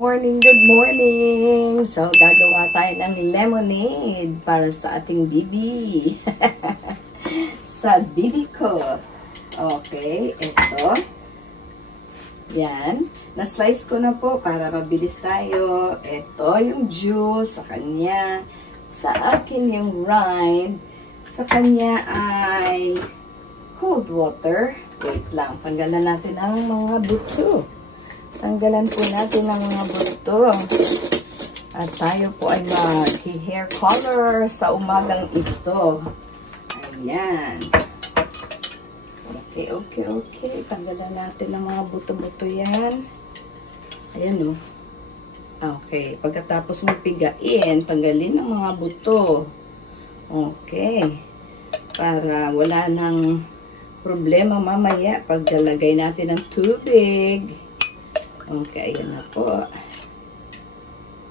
Morning, good morning! So, gagawa tayo ng lemonade para sa ating bibi. Sa bibi ko. Okay, ito. Yan. Na-slice ko na po para mabilis tayo. Ito yung juice sa kanya. Sa akin yung rind. Sa kanya ay cold water. Wait lang, tanggalan natin ang mga buto. Tanggalan po natin ang mga buto. At tayo po ay mag-hair color sa umagang ito. Ayan. Okay. Tanggalan natin ang mga buto-buto yan. Ayan o. Okay. Pagkatapos mo pigain, tanggalin ang mga buto. Okay. Para wala nang problema mamaya paglalagay natin ng tubig. Okay, ayan na po.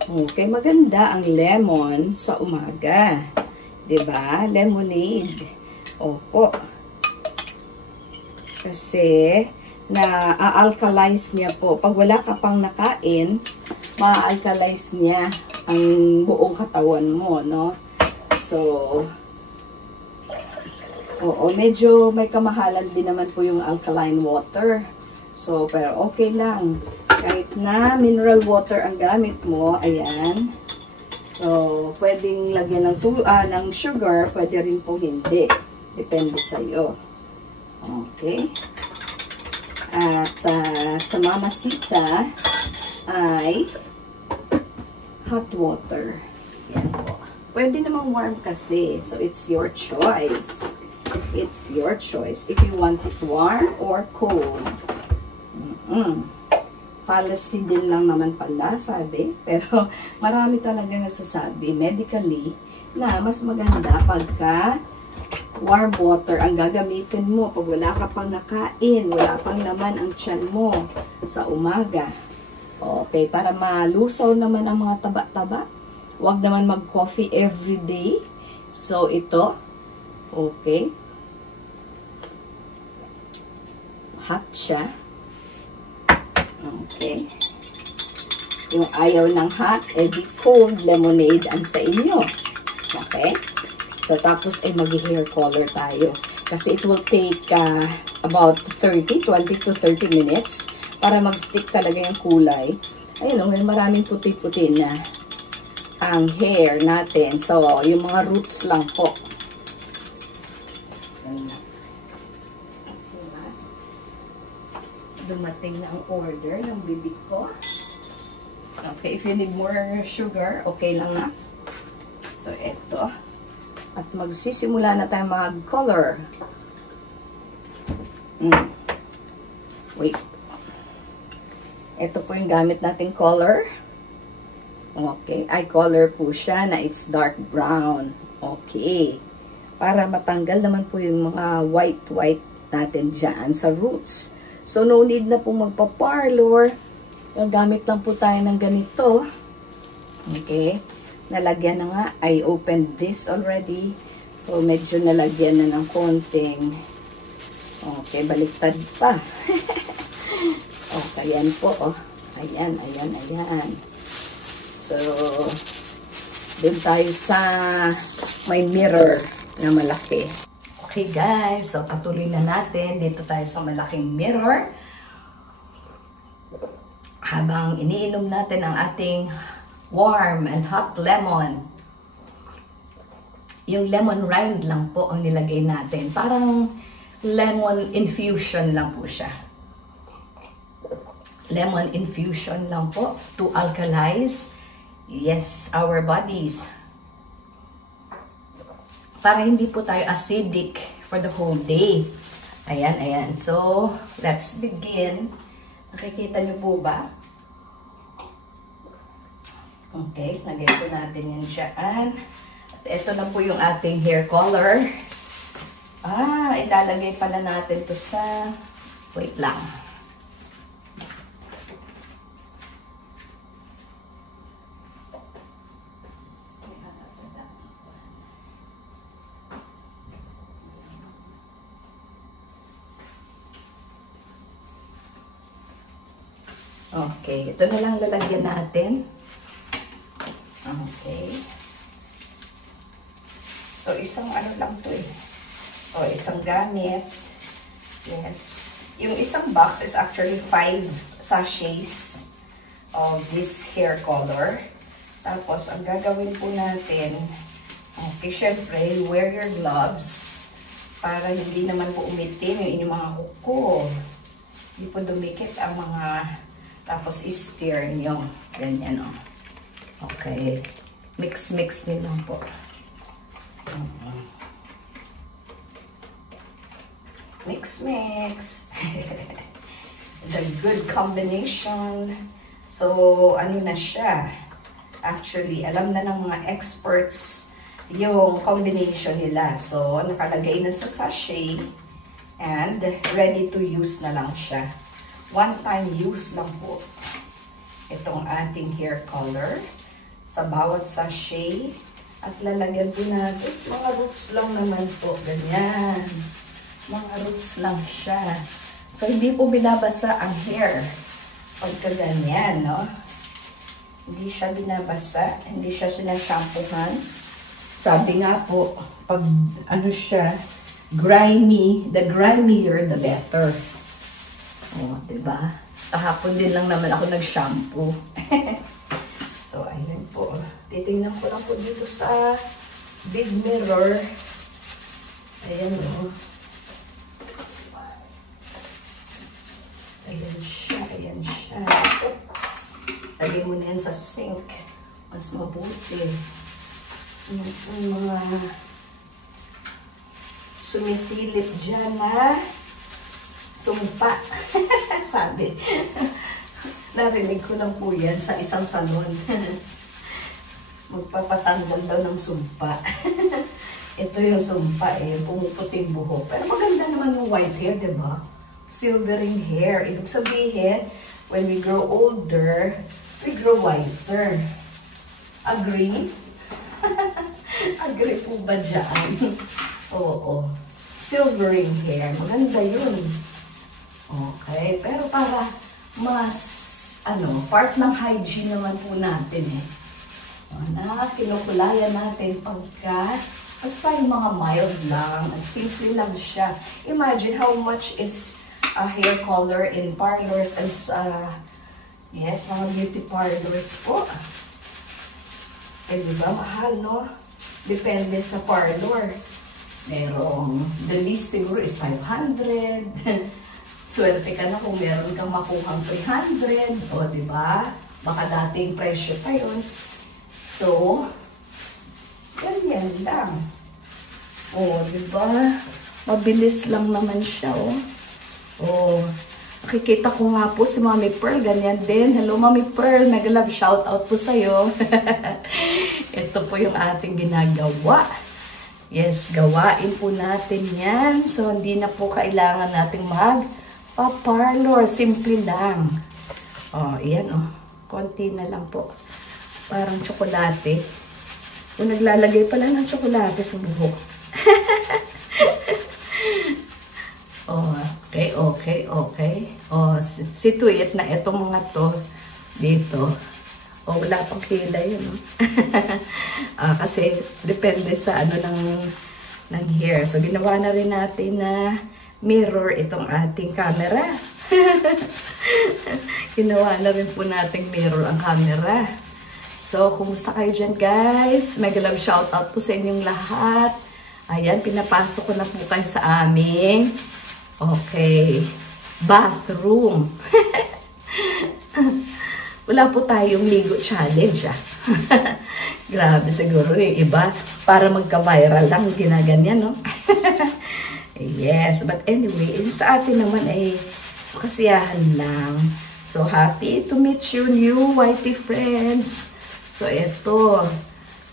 Okay, maganda ang lemon sa umaga. 'Di ba? Lemonade. Opo. Kasi na-alkalize niya po. Pag wala ka pang nakain, ma-alkalize niya ang buong katawan mo, no? So, oo, medyo may kamahalan din naman po yung alkaline water. So, pero okay lang. Kahit na mineral water ang gamit mo, ayan. So, pwedeng lagyan ng sugar, pwede rin po hindi. Depende sa'yo. Okay. At sa mamasita ay hot water. Yan po. Pwede namang warm kasi. So, it's your choice. It's your choice. If you want it warm or cold. Fallacy din lang naman pala, sabi. Pero marami talaga nagsasabi medically na mas maganda pagka warm water ang gagamitin mo pag wala ka pang nakain, wala pang laman ang tiyan mo sa umaga. Okay, para malusaw naman ang mga taba-taba. Huwag naman mag-coffee every day. So, ito. Okay. Hot siya. Okay. Yung ayaw ng hot, di cold lemonade ang sa inyo. Okay? So, tapos ay mag-hair color tayo. Kasi it will take about 20 to 30 minutes para mag-stick talaga yung kulay. Ayun, may maraming puti-puti na ang hair natin. So, yung mga roots lang po. Dumating na ang order ng bibig ko. Okay, if you need more sugar, okay lang na. So, eto. At magsisimula na tayo mag-color. Wait. Ito po yung gamit nating color. Okay, eye color po siya na it's dark brown. Okay. Para matanggal naman po yung mga white natin dyan sa roots. So, no need na po magpa-parlor. Gamit lang po tayo ng ganito. Okay. Nalagyan na nga. I opened this already. So, medyo nalagyan na ng konting. Okay, baliktad pa. Okay, yan po. Oh. Ayan. So, dun tayo sa may mirror na malaki. Okay guys, so patuloy na natin. Dito tayo sa malaking mirror. Habang iniinom natin ang ating warm and hot lemon. Yung lemon rind lang po ang nilagay natin. Parang lemon infusion lang po siya. Lemon infusion lang po to alkalize, yes, our bodies. Para hindi po tayo acidic for the whole day. Ayan. So, let's begin. Nakikita niyo po ba? Okay, lagay po natin yan dyan. At ito na po yung ating hair color. Ilalagay pala natin to sa... Wait lang. Okay, ito na lang lalagyan natin. Okay. So, isang ano lang to eh. O, isang gamit. Yes. Yung isang box is actually 5 sachets of this hair color. Tapos, ang gagawin po natin, okay, syempre, wear your gloves para hindi naman po umitim yung inyong mga kuko. Hindi po dumikit ang mga, tapos i-stir nyo. Ganyan, o. Okay. Mix nyo lang po. Mix. The good combination. So, ano na siya? Actually, alam na ng mga experts yung combination nila. So, nakalagay na sa sachet and ready to use na lang siya. One-time use lang po itong ating hair color sa bawat sachet. At lalagyan po natin, mga roots lang naman po, ganyan. Mga roots lang siya. So, hindi po binabasa ang hair pagka ganyan, no? Hindi siya binabasa, hindi siya sinashampoohan. Sabi nga po, pag ano siya, grimy, the grimier, the better. O, diba? Kahapon din lang naman ako nag-shampoo. So, ayun po. Titingnan ko lang po dito sa big mirror. Ayan o. Ayan siya, ayan siya. Oops. Lagay mo na yan sa sink. Mas mabuti. Yung mga sumisilip dyan na sumpa. Sabi. Narinig ko lang po yan sa isang salon. Magpapatanggal daw ng sumpa. Ito yung sumpa eh, pumuputing buhok. Pero maganda naman yung white hair, diba? Silvering hair. Ibig sabihin, when we grow older, we grow wiser. Agree? Agree po ba dyan? Oo. Silvering hair. Maganda yun. Okay. Pero para mas part ng hygiene naman po natin eh. Na kinukulayan natin pagka basta yung mga mild lang at simple lang siya. Imagine how much is a hair color in parlors and yes, mga beauty parlors po. Eh, diba? Mahal, no? Depende sa parlor. Merong, the least siguro is 500. Swerte ka na kung meron kang makuhang 300. O, diba? Baka dating presyo pa yun. So, ganyan lang. O, diba? Mabilis lang naman siya, o. O, nakikita ko nga po si Mami Pearl, ganyan din. Hello, Mami Pearl. Nag-love shoutout po sa'yo. Ito po yung ating ginagawa. Yes, gawain po natin yan. So, hindi na po kailangan nating mag-parlor. Simple lang. O, yan o. Konti na lang po. Parang tsokolate. Kung naglalagay pala ng tsokolate sa buhok. Okay. Si Tuyet na itong mga to dito. Wala pang kilay yun. Kasi depende sa ng hair. So, ginawa na rin natin na mirror itong ating camera. Ginawa na rin po nating mirror ang camera. So, kumusta kayo dyan, guys? Mega love shoutout po sa inyong lahat. Ayan, pinapasok ko na po kayo sa aming bathroom. Wala po tayong ligo challenge, Grabe siguro yung iba. Para magka-viral lang, ginaganyan, no? Yes, but anyway, sa atin naman ay kasiyahan lang. So, happy to meet you, new whitey friends. So, eto.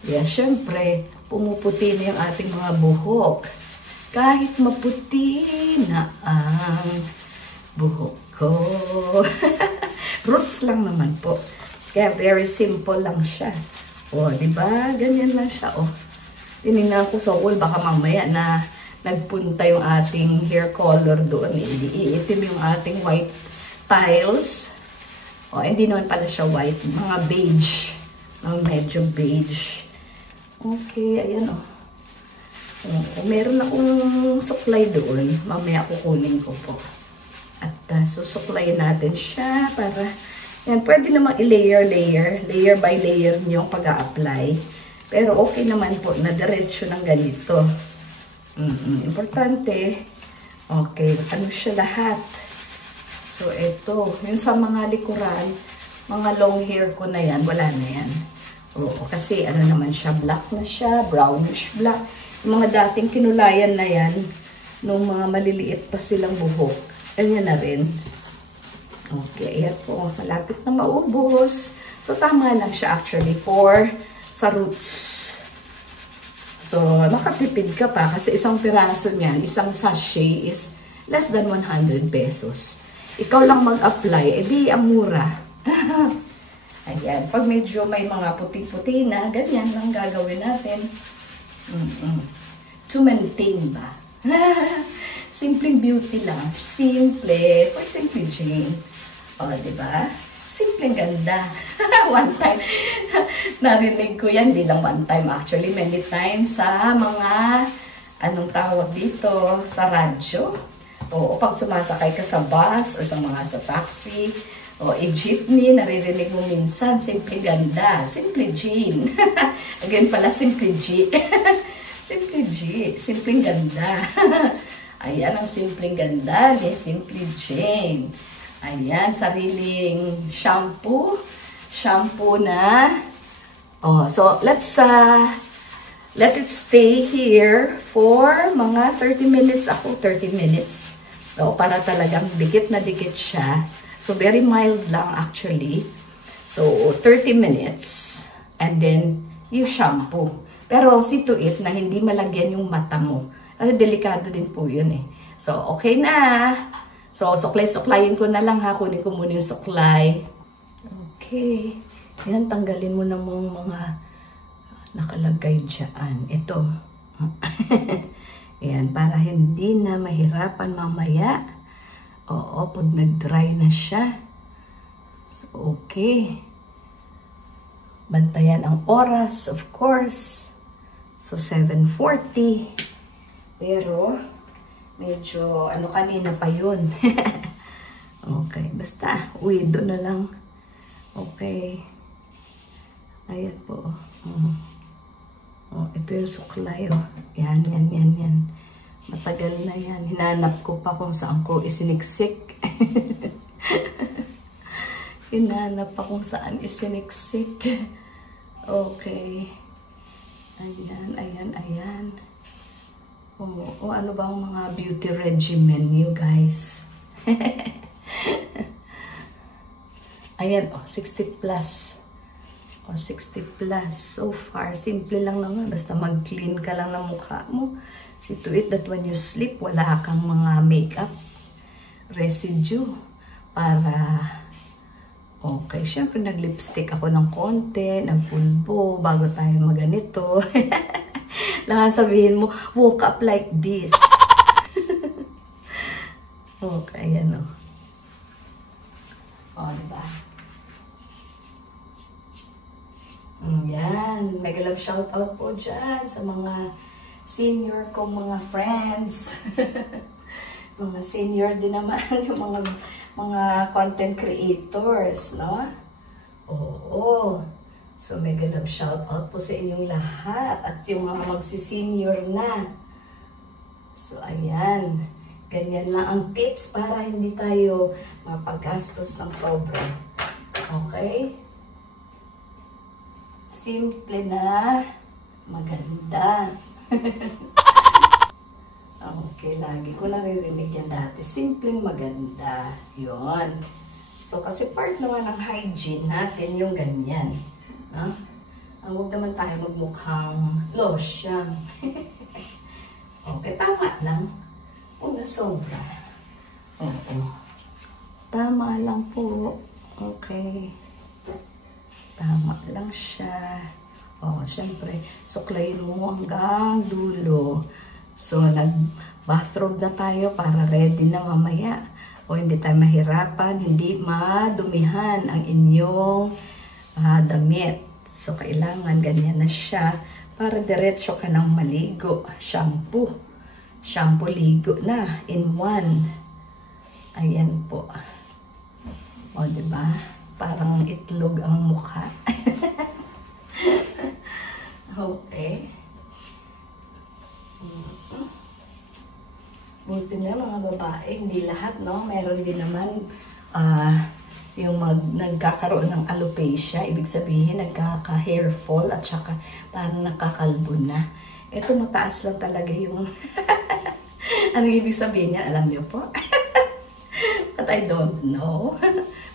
Yeah, syempre, pumuputi na yung ating mga buhok. Kahit maputi na ang buhok ko. Roots lang naman po. Kaya very simple lang siya. Diba? Ganyan lang siya, Tinignan ko sa wall, baka mamaya na nagpunta yung ating hair color doon. Iitim yung ating white tiles. O, hindi naman pala siya white. Mga beige. Medyo beige. Okay, ayan o. Meron akong suklay doon. Mamaya kukunin ko po. At susuklayin natin siya para, yan, pwede namang layer by layer nyo pag-a-apply. Pero okay naman po na diretso ng ganito. Importante, okay, ano siya lahat. So, ito, yung sa mga likuran, mga long hair ko na yan, wala na yan. Oo, kasi ano naman siya, black na siya, brownish black. Yung mga dating kinulayan na yan, nung mga maliliit pa silang buhok, ganyan na rin. Okay, ayan po, malapit na maubos. So, tama lang siya actually for sa roots. So, makatipid ka pa kasi isang piraso niyan, isang sachet is less than 100 pesos. Ikaw lang mag-apply, edi ang mura. Ayan, pag medyo may mga puti-puti na, ganyan lang gagawin natin. To maintain ba? Simpleng beauty lang. Simple. For simple Jane. O, diba? Simpleng ganda. One time. Narinig ko yan. Di lang one time. Actually, many times sa mga, anong tawag dito? Sa radyo. O pag sumasakay ka sa bus o sa mga sa taxi. O, jeepney, naririnig mo minsan, simple ganda, simple Jane. Again pala, simple G. Simple G, simple ganda. Ayan ang simple ganda ni Simple Jane. Ayan, sariling shampoo. Shampoo na. Oh, so, let it stay here for mga 30 minutes. Ako, 30 minutes. So, para talagang dikit na dikit siya. So, very mild lang actually. So, 30 minutes. And then, you shampoo. Pero, see to it na hindi malagyan yung mata mo. Kasi delikado din po yun eh. So, okay na. So, suklay-suklayin ko na lang ha. Kunin ko muna yung suklay. Okay. Yan, tanggalin mo namang mga nakalagay dyan. Ito. Yan, para hindi na mahirapan mamaya. Oo, pag nag-dry na siya. So, okay. Bantayan ang oras, of course. So, 7:40. Pero, medyo, kanina pa yun. Okay, basta, widow na lang. Okay. Ayan po. Oh, ito yung suklay, oh. Yan. Matagal na yan. Hinanap ko pa kung saan ko isiniksik. Hinanap pa kung saan isiniksik. Okay. Ayan. Oh, ano ba ang mga beauty regimen you guys? Ayan, 60 plus. 60 plus. So far, simple lang naman. Basta mag-clean ka lang ng mukha mo. See to it that when you sleep, wala kang mga makeup residue. Para, okay, syempre nag-lipstick ako ng konti, nagpulbo, bago tayo maganito. Langan sabihin mo, woke up like this. Okay, ayan o. Diba? Yan, mega love shoutout po dyan sa mga senior kong mga friends. Mga senior din naman yung mga content creators, no? Oo. So, mega love shoutout po sa inyong lahat at yung mga magsi-senior na. So, ayan. Ganyan lang ang tips para hindi tayo mapaggastos ng sobra. Okay? Simple na maganda. Okay, lagi ko naririnig yan dati. Simpleng maganda. Yun. So, kasi part naman ng hygiene natin yung ganyan. No? Huwag naman tayo magmukhang lotion. Okay, tama lang. Huwag na sobra. Oo. Tama lang po. Okay. Tama lang siya. Siyempre, suklayin mo hanggang dulo. So, nag-bathrobe na tayo para ready na mamaya. o hindi tayo mahirapan, hindi madumihan ang inyong damit. So, kailangan ganyan na siya para diretso ka ng maligo. Shampoo. Shampoo ligo na in one. Ayan po. O, diba? Parang itlog ang mukha. Okay. Buti na mga babae, hindi lahat, no? Meron din naman yung nagkakaroon ng alopecia, ibig sabihin nagkaka-hair fall at saka parang nakakalbo na. Ito mataas lang talaga yung ano ibig sabihin niya, alam niyo po? But I don't know.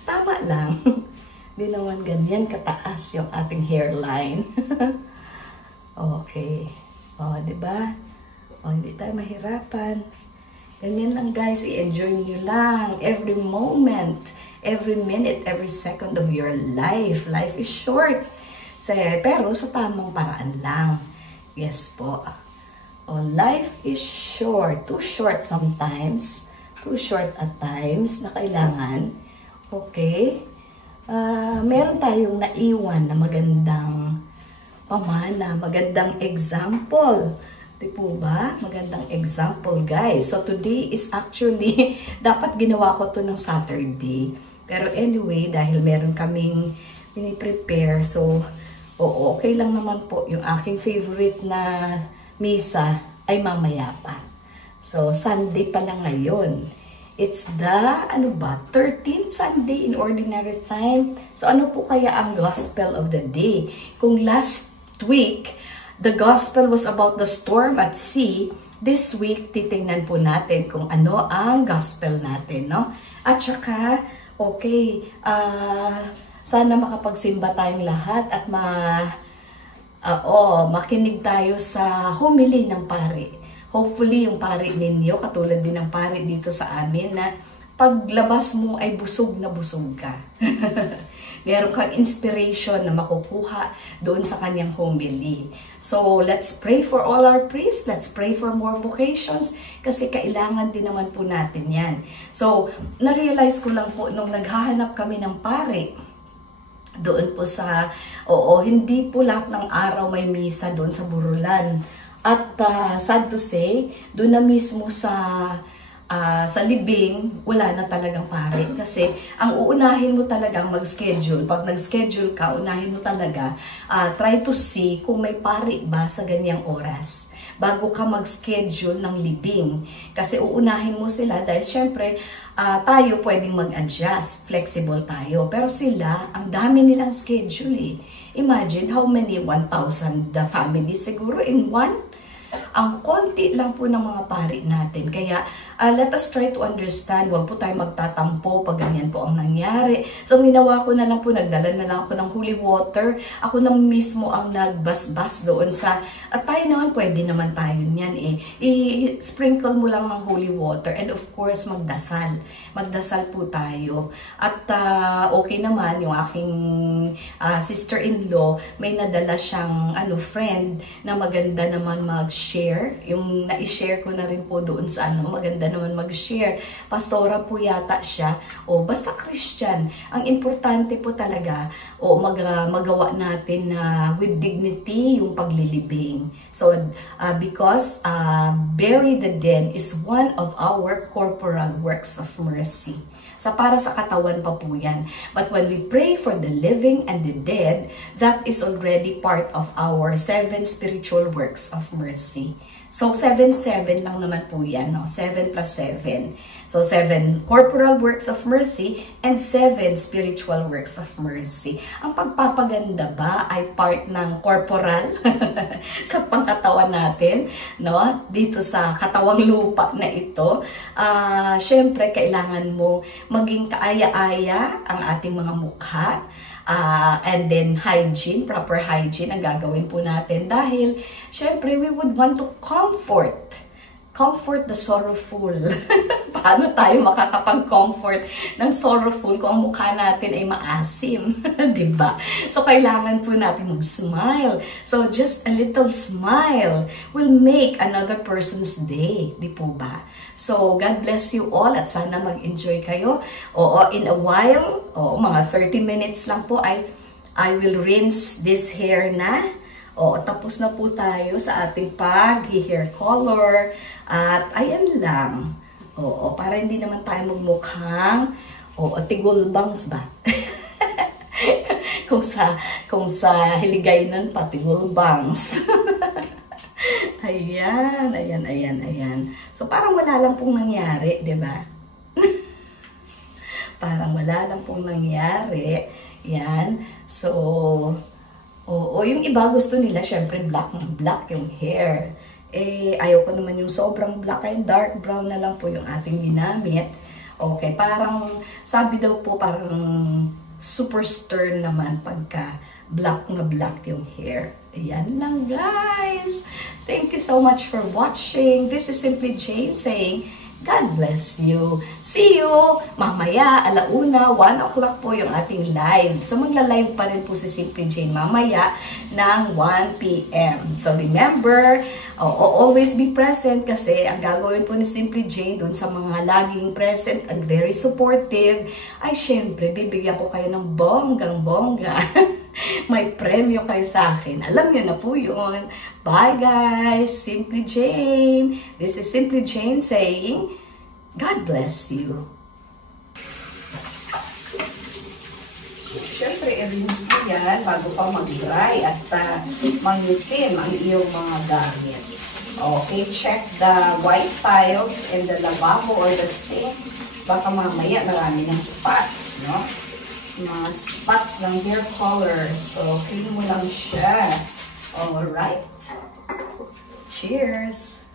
Tama lang. Hindi naman ganyan kataas yung ating hairline. Okay. O, diba? O, hindi tayo mahirapan. Ganyan lang guys, i-enjoy nyo lang every moment, every minute, every second of your life. Life is short. Pero sa tamang paraan lang. Yes po. Oh, life is short. Too short sometimes. Too short at times na kailangan. Okay. Meron tayong naiwan na magandang pamana, magandang example. Di po ba? Magandang example, guys. So, today is actually, dapat ginawa ko to ng Saturday. Pero anyway, dahil meron kaming piniprepare, so, okay lang naman po. Yung aking favorite na misa ay mamaya pa. So, Sunday pa lang ngayon. It's the, 13th Sunday in Ordinary Time. So, ano po kaya ang Gospel of the Day? Kung last week, the gospel was about the storm at sea. This week, titingnan po natin kung ano ang gospel natin, no? At saka, okay, sana makapagsimba tayong lahat at makinig tayo sa homily ng pari. Hopefully, yung pari ninyo, katulad din ng pari dito sa amin, na paglabas mo ay busog na busog ka. Meron kang inspiration na makukuha doon sa kanyang homily. So, let's pray for all our priests. Let's pray for more vocations kasi kailangan din naman po natin yan. So, na-realize ko lang po nung naghahanap kami ng pare doon po sa, hindi po lahat ng araw may misa doon sa Burulan. At sad to say, doon na mismo sa libing, wala na talagang pare. Kasi ang uunahin mo talagang mag-schedule. Pag nag-schedule ka, unahin mo talaga, try to see kung may pare ba sa ganyang oras bago ka mag-schedule ng libing. Kasi uunahin mo sila dahil syempre, tayo pwedeng mag-adjust, flexible tayo. Pero sila, ang dami nilang schedule eh. Imagine how many 1,000 families siguro in one? Ang konti lang po ng mga pari natin. Kaya, let us try to understand. Huwag po tayo magtatampo pag ganyan po ang nangyari. So, ginawa ko na lang po, nagdala na lang ako ng holy water. Ako nang mismo ang nagbasbas doon sa, at tayo naman, pwede naman tayo niyan eh. I-sprinkle mo lang ng holy water. And of course, magdasal. Magdasal po tayo. At okay naman, yung aking sister-in-law, may nadala siyang friend na maganda naman mag-share. Yung na-share ko na rin po doon sa maganda naman mag-share. Pastora po yata siya. Basta Christian. Ang importante po talaga, magawa natin with dignity yung paglilibing. So, because bury the dead is one of our corporal works of mercy. Para sa katawan pa po yan. But when we pray for the living and the dead, that is already part of our 7 spiritual works of mercy. So, 7 lang naman po yan, no? 7 plus 7. So, 7 corporal works of mercy and 7 spiritual works of mercy. Ang pagpapaganda ba ay part ng corporal sa pangkatawan natin, no? Dito sa katawang lupa na ito. Syempre, kailangan mo maging kaaya-aya ang ating mga mukha. And then hygiene, proper hygiene ang gagawin po natin dahil syempre we would want to comfort the sorrowful. Paano tayo makakapag-comfort ng sorrowful kung ang mukha natin ay maasim? Diba? So, kailangan po natin mag-smile. So, just a little smile will make another person's day. Di po ba? So, God bless you all at sana mag-enjoy kayo. Oo, in a while, mga 30 minutes lang po I will rinse this hair na. Tapos na po tayo sa ating pag-hair color. At ayan lang. Para hindi naman tayo magmukhang tigulbangs ba? kung sa Hiligaynon pa, tigulbangs. Ayan. So, parang wala lang pong nangyari, di ba? Parang wala lang pong nangyari. Yan. So, yung iba gusto nila, syempre, black yung hair. Ayaw ko naman yung sobrang black, ay dark brown na lang po yung ating ginamit. Okay, parang, sabi daw po, parang super stern naman pagka black na black yung hair. Ayan lang, guys. Thank you so much for watching. This is Simply Jane saying, God bless you. See you mamaya, 1:00, 1 o'clock po yung ating live. So, magla-live pa rin po si Simply Jane mamaya ng 1 p.m. So, remember, always be present kasi ang gagawin po ni Simply Jane dun sa mga laging present and very supportive ay syempre, bibigyan ko kayo ng bonggang-bongga. May premyo kayo sa akin. Alam niyo na po yun. Bye, guys. Simply Jane. This is Simply Jane saying, God bless you. Siyempre, i-rinse mo yan bago pa mag-dry at mangitim ang iyong mga gamit. Okay, check the white tiles in the lavabo or the sink. Baka mamaya marami ng spots, no? Mga spots ng hair color. So, clean mo lang siya. Alright. Cheers!